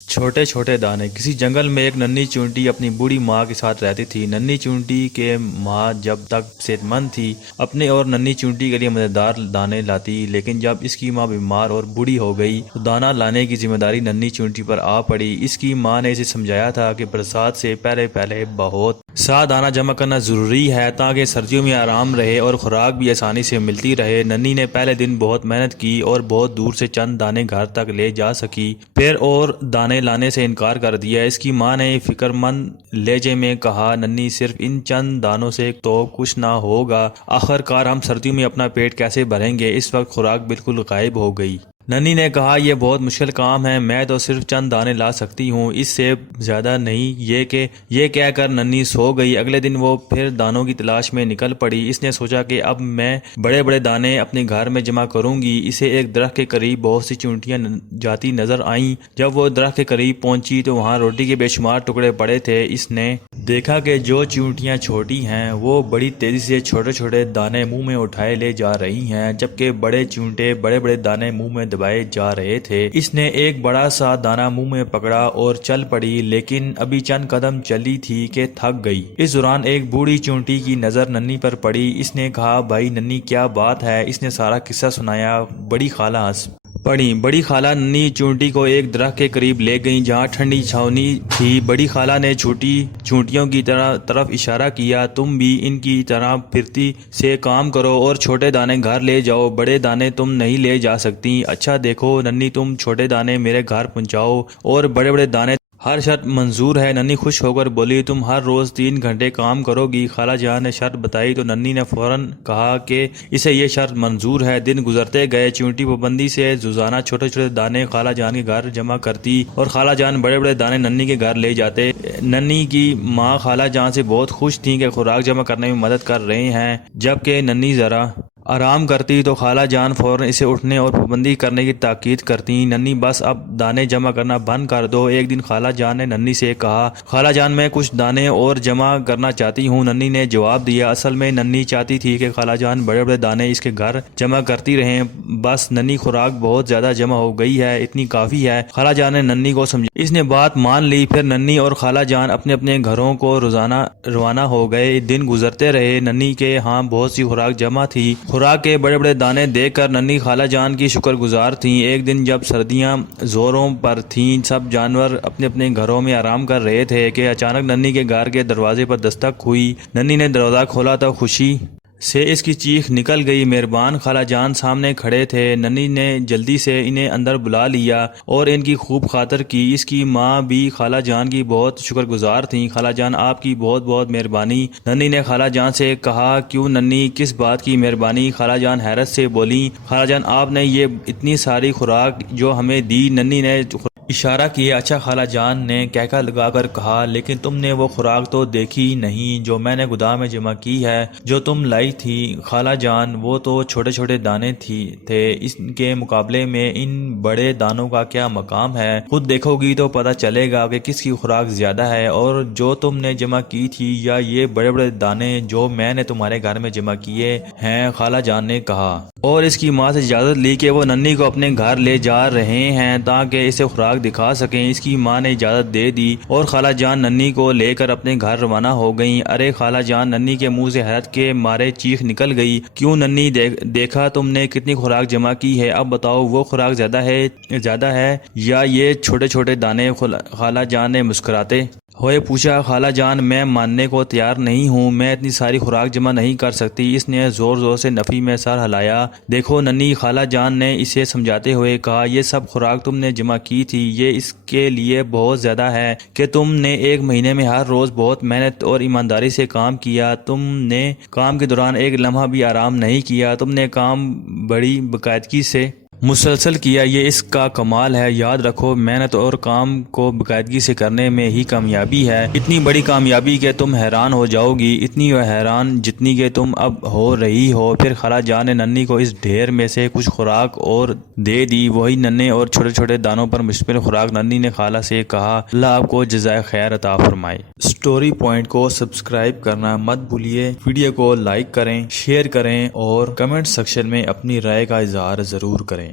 چھوٹے چھوٹے دانے۔ کسی جنگل میں ایک ننھی چونٹی اپنی بوڑھی ماں کے ساتھ رہتی تھی۔ ننھی چونٹی کے ماں جب تک صحت مند تھی اپنے اور ننھی چونٹی کے لیے مزیدار دانے لاتی، لیکن جب اس کی ماں بیمار اور بوڑھی ہو گئی تو دانہ لانے کی ذمہ داری ننھی چونٹی پر آ پڑی۔ اس کی ماں نے اسے سمجھایا تھا کہ برسات سے پہلے پہلے بہت سا دانہ جمع کرنا ضروری ہے تاکہ سردیوں میں آرام رہے اور خوراک بھی آسانی سے ملتی رہے۔ ننھی نے پہلے دن بہت محنت کی اور بہت دور سے چند دانے گھر تک لے جا سکی، پھر اور دانے لانے سے انکار کر دیا۔ اس کی ماں نے فکر مند لہجے میں کہا، ننھی، صرف ان چند دانوں سے تو کچھ نہ ہوگا، آخر کار ہم سردیوں میں اپنا پیٹ کیسے بھریں گے؟ اس وقت خوراک بالکل غائب ہو گئی۔ ننھی نے کہا، یہ بہت مشکل کام ہے، میں تو صرف چند دانے لا سکتی ہوں، اس سے زیادہ نہیں۔ یہ کہہ کر ننھی سو گئی۔ اگلے دن وہ پھر دانوں کی تلاش میں نکل پڑی۔ اس نے سوچا کہ اب میں بڑے بڑے دانے اپنے گھر میں جمع کروں گی۔ اسے ایک درخت کے قریب بہت سی چونٹیاں جاتی نظر آئیں۔ جب وہ درخت کے قریب پہنچی تو وہاں روٹی کے بے شمار ٹکڑے پڑے تھے۔ اس نے دیکھا کہ جو چونٹیاں چھوٹی ہیں وہ بڑی تیزی سے چھوٹے چھوٹے دانے منہ میں اٹھائے لے جا رہی ہیں، جبکہ بڑے چونٹے بڑے بڑے دانے منہ میں دبائے جا رہے تھے۔ اس نے ایک بڑا سا دانہ منہ میں پکڑا اور چل پڑی، لیکن ابھی چند قدم چلی تھی کہ تھک گئی۔ اس دوران ایک بوڑھی چونٹی کی نظر ننھی پر پڑی۔ اس نے کہا، بھائی ننھی، کیا بات ہے؟ اس نے سارا قصہ سنایا۔ بڑی خالہ ہنس پڑی۔ بڑی خالہ ننھی چونٹی کو ایک درخت کے قریب لے گئیں جہاں ٹھنڈی چھاؤنی تھی۔ بڑی خالہ نے چھوٹی چونٹیوں کی طرف اشارہ کیا، تم بھی ان کی طرح پھرتی سے کام کرو اور چھوٹے دانے گھر لے جاؤ، بڑے دانے تم نہیں لے جا سکتی۔ اچھا دیکھو ننھی، تم چھوٹے دانے میرے گھر پہنچاؤ اور بڑے بڑے دانے ہر شرط منظور ہے۔ ننھی خوش ہو کر بولی، تم ہر روز 3 گھنٹے کام کرو گی؟ خالہ جان نے شرط بتائی تو ننھی نے فوراً کہا کہ اسے یہ شرط منظور ہے۔ دن گزرتے گئے، چونٹی پابندی سے روزانہ چھوٹے چھوٹے دانے خالہ جان کے گھر جمع کرتی اور خالہ جان بڑے بڑے دانے ننھی کے گھر لے جاتے۔ ننھی کی ماں خالہ جان سے بہت خوش تھیں کہ خوراک جمع کرنے میں مدد کر رہے ہیں۔ جبکہ ننھی ذرا آرام کرتی تو خالہ جان فوراً اسے اٹھنے اور پابندی کرنے کی تاکید کرتی۔ ننھی، بس اب دانے جمع کرنا بند کر دو۔ ایک دن خالہ جان نے ننھی سے کہا، خالہ جان، میں کچھ دانے اور جمع کرنا چاہتی ہوں۔ ننھی نے جواب دیا، اصل میں ننھی چاہتی تھی کہ خالہ جان بڑے بڑے دانے اس کے گھر جمع کرتی رہیں، بس ننھی خوراک بہت زیادہ جمع ہو گئی ہے، اتنی کافی ہے۔ خالہ جان نے ننھی کو سمجھا، اس نے بات مان لی۔ پھر ننھی اور خالہ جان اپنے اپنے گھروں کو روزانہ روانہ ہو گئے۔ دن گزرتے رہے، ننھی کے ہاں بہت سی خوراک جمع تھی۔ خوراک کے بڑے بڑے دانے دیکھ کر ننھی خالہ جان کی شکر گزار تھیں۔ ایک دن جب سردیاں زوروں پر تھیں، سب جانور اپنے اپنے گھروں میں آرام کر رہے تھے کہ اچانک ننھی کے گھر کے دروازے پر دستک ہوئی۔ ننھی نے دروازہ کھولا تو خوشی سے اس کی چیخ نکل گئی، مہربان خالہ جان سامنے کھڑے تھے۔ ننھی نے جلدی سے انہیں اندر بلا لیا اور ان کی خوب خاطر کی۔ اس کی ماں بھی خالہ جان کی بہت شکر گزار تھیں۔ خالہ جان، آپ کی بہت بہت مہربانی۔ ننھی نے خالہ جان سے کہا، کیوں ننھی، کس بات کی مہربانی؟ خالہ جان حیرت سے بولیں، خالہ جان، آپ نے یہ اتنی ساری خوراک جو ہمیں دی؟ ننھی نے اشارہ کیا۔ اچھا، خالہ جان نے کہکہ لگا کر کہا، لیکن تم نے وہ خوراک تو دیکھی نہیں جو میں نے گودام میں جمع کی ہے، جو تم لائی تھی؟ خالہ جان، وہ تو چھوٹے چھوٹے دانے تھے، اس کے مقابلے میں ان بڑے دانوں کا کیا مقام ہے؟ خود دیکھو گی تو پتہ چلے گا کہ کس کی خوراک زیادہ ہے، اور جو تم نے جمع کی تھی یا یہ بڑے بڑے دانے جو میں نے تمہارے گھر میں جمع کیے ہیں؟ خالہ جان نے کہا، اور اس کی ماں سے اجازت لی کہ وہ ننھی کو اپنے گھر لے جا رہے ہیں تاکہ اسے خوراک دکھا سکیں۔ اس کی ماں نے اجازت دے دی اور خالہ جان ننھی کو لے کر اپنے گھر روانہ ہو گئیں۔ ارے خالہ جان، ننھی کے منہ سے حیرت کے مارے چیخ نکل گئی، کیوں ننھی، دیکھا تم نے کتنی خوراک جمع کی ہے؟ اب بتاؤ، وہ خوراک زیادہ ہے یا یہ چھوٹے چھوٹے دانے؟ خالہ جان نے مسکراتے ہوئے پوچھا۔ خالہ جان، میں ماننے کو تیار نہیں ہوں، میں اتنی ساری خوراک جمع نہیں کر سکتی۔ اس نے زور زور سے نفی میں سر ہلایا۔ دیکھو ننھی، خالہ جان نے اسے سمجھاتے ہوئے کہا، یہ سب خوراک تم نے جمع کی تھی، یہ اس کے لیے بہت زیادہ ہے کہ تم نے 1 مہینے میں ہر روز بہت محنت اور ایمانداری سے کام کیا۔ تم نے کام کے دوران ایک لمحہ بھی آرام نہیں کیا، تم نے کام بڑی باقاعدگی سے مسلسل کیا، یہ اس کا کمال ہے۔ یاد رکھو، محنت اور کام کو باقاعدگی سے کرنے میں ہی کامیابی ہے، اتنی بڑی کامیابی کہ تم حیران ہو جاؤ گی، اتنی حیران جتنی کہ تم اب ہو رہی ہو۔ پھر خالہ جان نے ننھی کو اس ڈھیر میں سے کچھ خوراک اور دے دی، وہی ننھے اور چھوٹے چھوٹے دانوں پر مشتمل خوراک۔ ننھی نے خالہ سے کہا، اللہ آپ کو جزائے خیر عطا فرمائے۔ سٹوری پوائنٹ کو سبسکرائب کرنا مت بھولیے، ویڈیو کو لائک کریں، شیئر کریں اور کمنٹ سیکشن میں اپنی رائے کا اظہار ضرور کریں۔